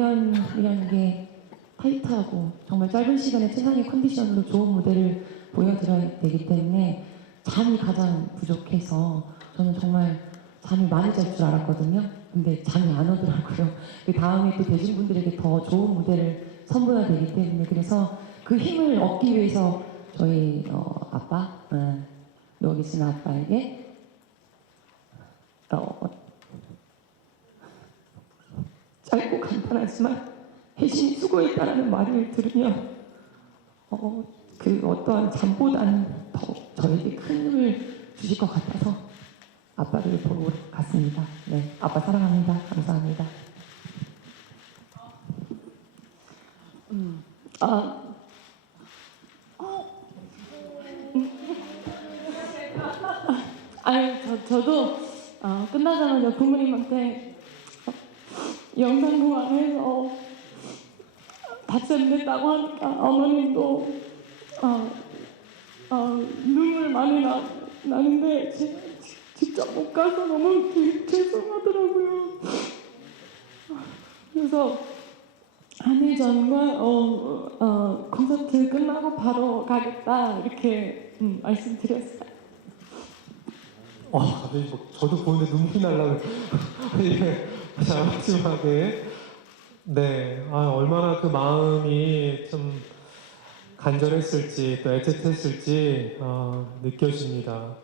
공연이라는 게 타이트하고 정말 짧은 시간에 최상의 컨디션으로 좋은 무대를 보여드려야 되기 때문에 잠이 가장 부족해서 저는 정말 잠이 많이 잘 줄 알았거든요. 근데 잠이 안 오더라고요. 그 다음에 또 대중분들에게 더 좋은 무대를 선보여야 되기 때문에 그래서 그 힘을 얻기 위해서 저희 어, 아빠, 어, 여기 계신 아빠에게 어, 짧고 간단하지만 해신이 수고했다라는 말을 들으면 어, 그 어떠한 잠보다는 더 저에게 큰 힘을 주실 것 같아서 아빠를 보러 갔습니다. 네, 아빠 사랑합니다. 감사합니다. 음, 아, 아니 저, 저도 어, 끝나자마자 부모님한테 영상 통화해서 다쳤는다고 하니까 어머님도 어, 어, 눈물 많이 나, 나는데 지- 직접 못 가서 너무 되- 죄송하더라고요. 그래서 한일 전과 어, 어, 콘서트 끝나고 바로 가겠다 이렇게 음, 말씀드렸어요. 어, 갑자기 뭐 저도 보는데 눈물이 날라고. 예, 자, 마지막에. 네, 아, 얼마나 그 마음이 좀 간절했을지, 또 애틋했을지, 어, 느껴집니다.